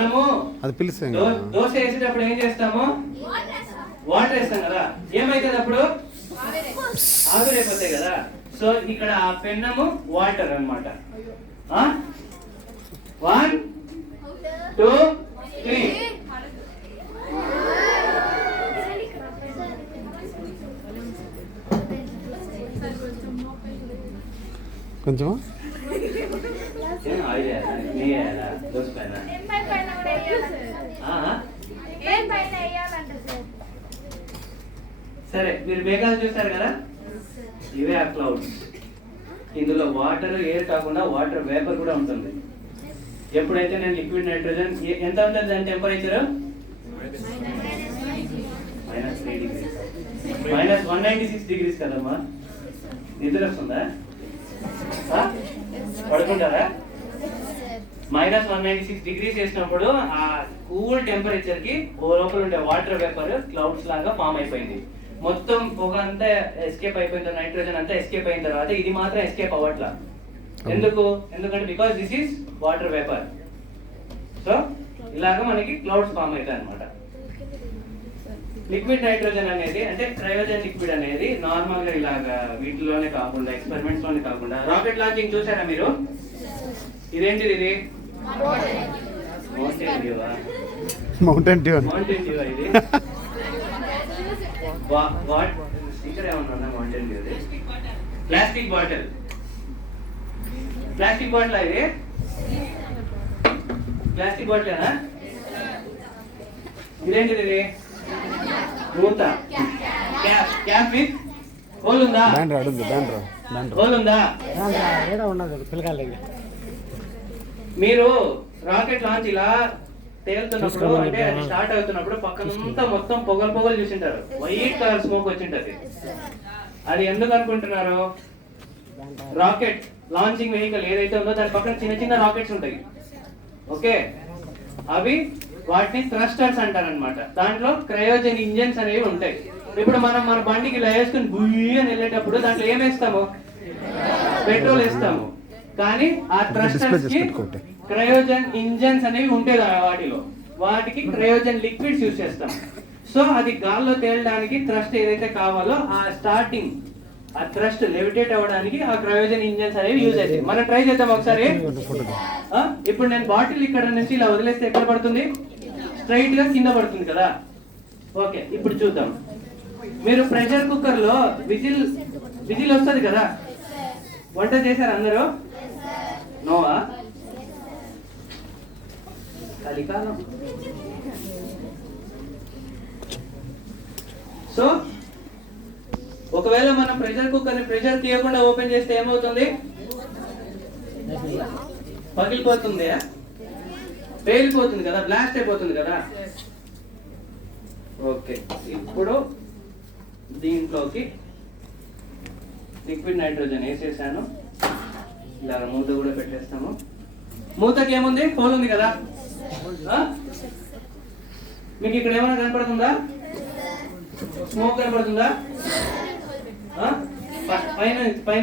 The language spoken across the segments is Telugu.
మనము అది పిలుస్తాం దోశ వేసేటప్పుడు ఏం చేస్తాము? వాటర్ వేస్తాం కదా. ఏమైతుంది అప్పుడు? ఆవిరైపోతాయి కదా. సో ఇక్కడ ఆ పెన్నము వాటర్ అన్నమాట. 1 2 3. కొంచెమా సరే, మీరు మేఘాలు చూస్తారు కదా, ఇవే ఆ క్లౌడ్స్. ఇందులో వాటర్, ఎయిర్ కాకుండా వాటర్ వేపర్ కూడా ఉంటుంది. ఎప్పుడైతే నేను లిక్విడ్ నైట్రోజన్ ఎంత ఉంటుంది దాని టెంపరేచర్? -3 degrees, -196 degrees కదమ్మా. నిద్ర వస్తుందా? పడుకుంటారా? -196 degrees వేసినప్పుడు ఆ కూల్ టెంపరేచర్ కి లోపల ఉండే వాటర్ వేపర్ క్లౌడ్స్ లాగా ఫామ్ అయిపోయింది. మొత్తం పొగ అంతా ఎస్కేప్ అయిపోయిన నైట్రోజన్ అంతా ఎస్కేప్ అయిన తర్వాత ఇది మాత్రం ఎస్కేప్ అవ్వట్లా. ఎందుకంటే because this is water vapour. So ఇలాగా మనకి క్లౌడ్స్ ఫామ్ అవుతాయి అన్నమాట. లిక్విడ్ నైట్రోజన్ అనేది అంటే క్రయోజన్ లిక్విడ్ అనేది నార్మల్ గా ఇలాగా వీటిలోనే కాకుండా ఎక్స్పెరిమెంట్స్ లోనే కాకుండా రాకెట్ లాంచింగ్ చూసారా మీరు? ఇదేంటిది? ఇది మౌంటైన్ డ్యూ ఇది. స్టిక్కర్ ఏమన్నా మౌంటైన్ డ్యూ? ప్లాస్టిక్ బాటిల్ ఇది. ప్లాస్టిక్ బాటిలేనా? ఇదేంటిది? ఇది మూత. క్యాప్ విత్ హోల్ ఉందా? హోల్ ఉందా? మీరు రాకెట్ లాంచ్ ఇలా తేలుతున్నప్పుడు అంటే అది స్టార్ట్ అవుతున్నప్పుడు పక్కనంతా మొత్తం పొగలు చూసింటారు. వైట్ కలర్ స్మోక్ వచ్చింటది. అది ఎందుకు అనుకుంటున్నారు? రాకెట్ లాంచింగ్ వెహికల్ ఏదైతే ఉందో దాని పక్కన చిన్న చిన్న రాకెట్స్ ఉంటాయి. ఓకే, అవి వాటిని థ్రస్టర్స్ అంటారనమాట. దాంట్లో క్రయోజన్ ఇంజన్స్ అనేవి ఉంటాయి. ఇప్పుడు మనం మన బండికి ఇలా వేసుకుని బుయ్యి అని వెళ్ళేటప్పుడు దాంట్లో ఏం వేస్తాము? పెట్రోల్ వేస్తాము. కానీ ఆ థ్రస్టర్స్ కి క్రయోజన్ ఇంజన్స్ అనేవి ఉంటాయి. వాటికి క్రయోజన్ లిక్విడ్స్ యూజ్ చేస్తాం. సో అది గాల్లో తేలడానికి థ్రస్ట్ ఏదైతే కావాలో ఆ స్టార్టింగ్ ఆ థ్రస్ట్ లెవిటేట్ అవ్వడానికి ఆ క్రయోజన్ ఇంజన్స్ అనేవి యూజ్ అవుతాయి. మనం ట్రై చేద్దాం ఒకసారి. ఇప్పుడు నేను బాటిల్ ఇక్కడ నుంచి ఇలా వదిలేస్తే ఎక్కడ పడుతుంది? స్ట్రైట్ గా కింద పడుతుంది కదా. ఓకే, ఇప్పుడు చూద్దాం. మీరు ప్రెషర్ కుక్కర్ లో విజిల్ వస్తుంది కదా, వంట చేశారు అందరూ? నోవా? కలికాలం. సో ఒకవేళ మనం ప్రెషర్ కుక్కర్ ని ప్రెషర్ తీయకుండా ఓపెన్ చేస్తే ఏమవుతుంది? పగిలిపోతుంది, పేలిపోతుంది కదా, బ్లాస్ట్ అయిపోతుంది కదా. ఓకే, ఇప్పుడు దీంట్లోకి లిక్విడ్ నైట్రోజన్ వేసేసాను. ఇలా మూత కూడా పెట్టేస్తాము. మూతకి ఏముంది? హోల్ ఉంది కదా. మీకు ఇక్కడ ఏమైనా కనపడుతుందా? స్మోక్ కనపడుతుందా? పైన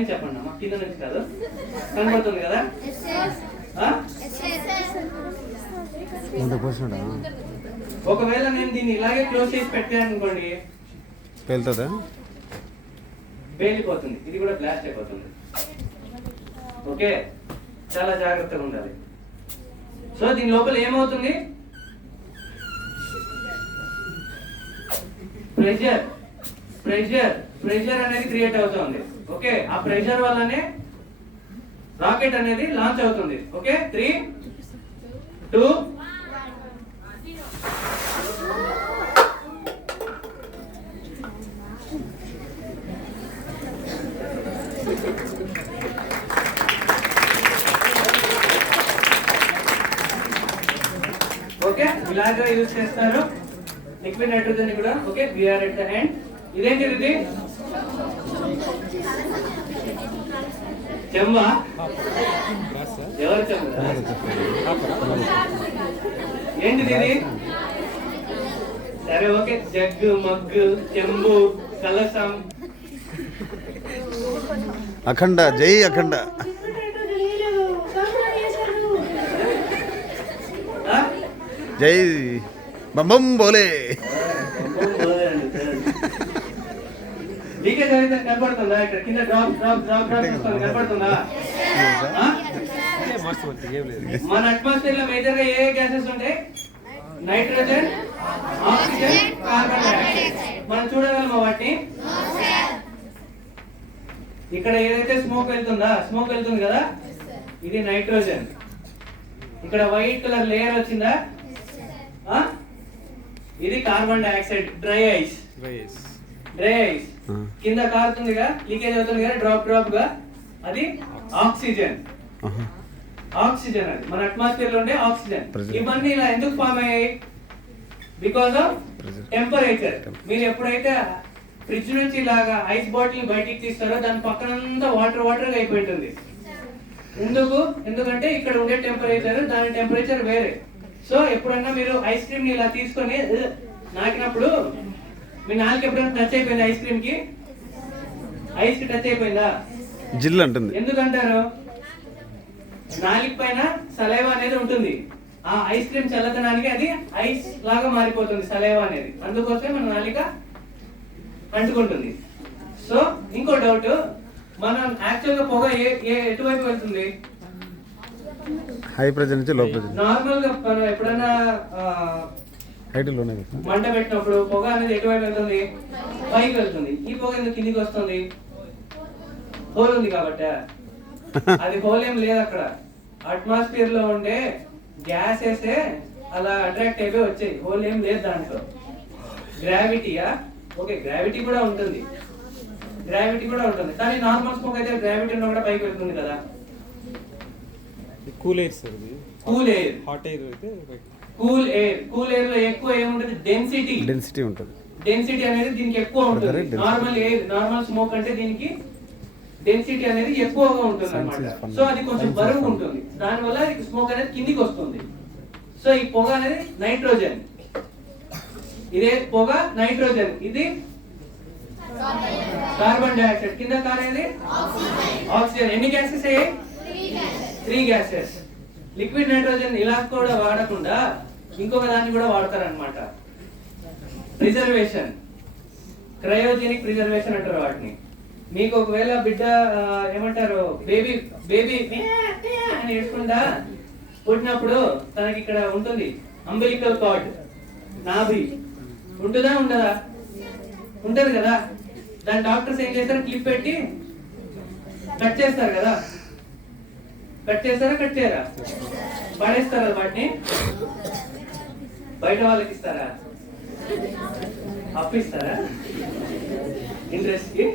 చెప్పండి అమ్మా, కింద నుంచి కాదు. కనపడుతుంది కదా. ఒకవేళ నేను దీన్ని ఇలాగే క్లోజ్ చేసి పెట్టాను అనుకోండి, పేలిపోతుంది. ఇది కూడా బ్లాస్ట్ అయిపోతుంది. ఓకే, చాలా జాగ్రత్తగా ఉండాలి. సో దీని లోపల ఏమవుతుంది? ప్రెషర్ అనేది క్రియేట్ అవుతుంది. ఓకే, ఆ ప్రెషర్ వల్లనే రాకెట్ అనేది లాంచ్ అవుతుంది. ఓకే, 3 2 ఓకే, ఇలాగా యూజ్ చేస్తారు లిక్విడ్ నైట్రోజన్ కూడా. Okay, we are at the end. ఇదేంటిది? ఇది చెంబా? ఎవరు చెంబా? ఏంటిది ఇది? సరే, ఓకే, జగ్గు, మగ్గు, చెంబు, కలసం. అఖండ, జై అఖండ. జై బంబం బోలే. లీకేజ్ అయితే కనపడుతుందా? ఇక్కడ కింద డ్రాప్ డ్రాప్ డ్రాప్ డ్రాప్ వస్తుంది, కనపడుతుందా? మన అట్మాస్ఫియర్ లో మేజర్ గా ఏ గ్యాసెస్ ఉంటాయి? Nitrogen, oxygen, carbon dioxide. మనం చూడగలమా వాటిని? ఇక్కడ ఏదైతే స్మోక్ వెళ్తుంది కదా, ఇది నైట్రోజన్. ఇక్కడ వైట్ కలర్ లేయర్ వచ్చిందా? ఇది కార్బన్ డైఆక్సైడ్, డ్రై ఐస్. కింద కారుతుందిగా, లీకేజ్ అవుతుంది కదా డ్రాప్ డ్రాప్ గా, అది ఆక్సిజన్. ఆక్సిజన్ అది మన అట్మాస్ఫియర్ లో ఉండే ఆక్సిజన్. ఇవన్నీ ఇలా ఎందుకు ఫామ్ అయ్యాయి? Because of temperature. మీరు ఎప్పుడైతే ఫ్రిడ్జ్ నుంచి ఇలాగా ఐస్ బాటిల్ బయటికి తీస్తారో దాని పక్కనంతా వాటర్ వాటర్ గా అయిపోయింటుంది. ఎందుకంటే ఇక్కడ ఉండే టెంపరేచర్, దాని టెంపరేచర్ వేరే. సో ఎప్పుడైనా మీరు ఐస్ క్రీమ్ ని ఇలా తీసుకొని నాకినప్పుడు మీ నాలుగు ఎప్పుడైనా టచ్ అయిపోయింది ఐస్ క్రీమ్ కి? ఐస్ కి టచ్ అయిపోయిందా? జిల్ అంటుంది. ఎందుకంటారు? నాలుగు పైన సలైవా అనేది ఉంటుంది. ఆ ఐస్ క్రీమ్ చల్లదనానికి అది ఐస్ లాగా మారిపోతుంది సలైవా అనేది. అందుకోసమే మన నాలిక అంటుకుంటుంది. సో ఇంకో డౌట్, మనం యాక్చువల్ గా పొగ ఎటువైపు వెళ్తుంది? హై ప్రెజర్ నుంచి లో ప్రెజర్. నార్మల్ గా మనం ఎప్పుడైనా మంట పెట్టినప్పుడు పొగ అనేది ఎటువైపు వెళ్తుంది? పైకి వెళ్తుంది. ఈ పొగ ఎందుకు కిందికి వస్తుంది? హోల్ ఉంది కాబట్టి. అది హోల్ ఏం లేదు అక్కడ. అట్మాస్ఫియర్ లో ఉండే గ్యాసెస్ అలా అట్రాక్ట్ అయిపోయి వచ్చాయి. హోల్ ఏం లేదు దాంట్లో. గ్రావిటీయా? ఓకే, గ్రావిటీ కూడా ఉంటుంది, కానీ నార్మల్ స్మోక్ అయితే గ్రావిటీ ఉన్నా కూడా పైకి వెళ్తుంది కదా. కూల్ ఎయిర్ సార్ ఇది. కూల్ ఎయిర్, హాట్ ఎయిర్ అయితే కూల్ ఎయిర్ లో ఎక్కువ ఏముంటుంది? డెన్సిటీ ఉంటుంది. డెన్సిటీ అనేది దీనికి ఎక్కువ ఉంటుంది. నార్మల్ స్మోక్ అంటే దీనికి డెన్సిటీ అనేది ఎక్కువగా ఉంటుంది అన్నమాట. సో అది కొంచెం బరువు ఉంటుంది, దానివల్ల స్మోక్ అనేది కిందికి వస్తుంది. సో ఈ పొగ అనేది నైట్రోజన్. ఇదే పొగ నైట్రోజన్, ఇది కార్బన్ డైఆక్సైడ్. కింద కానేది ఆక్సిజన్. ఎన్ని గ్యాసెస్ అయ్యాయి? 3 గ్యాసెస్. లిక్విడ్ నైట్రోజన్ ఇలా కూడా వాడకుండా ఇంకొక దాన్ని కూడా వాడతారనమాట, ప్రిజర్వేషన్. క్రయోజెనిక్ ప్రిజర్వేషన్ అంటారు వాటిని. మీకు ఒకవేళ బిడ్డ ఏమంటారు, బేబీ అని ఏడ్చుకుంటా పుట్టినప్పుడు తనకి ఇక్కడ ఉంటుంది అంబిలికల్ కార్డ్, నాభి. ఉంటుందా ఉండదా? ఉంటది కదా. దాని డాక్టర్స్ ఏం చేస్తారు? క్లిప్ పెట్టి కట్ చేస్తారు కదా. కట్ చేస్తారా? కట్ చేయరా? పడేస్తారా? వాటిని బయట వాళ్ళకి ఇస్తారా? అప్పిస్తారా ఇంట్రెస్ట్ కి?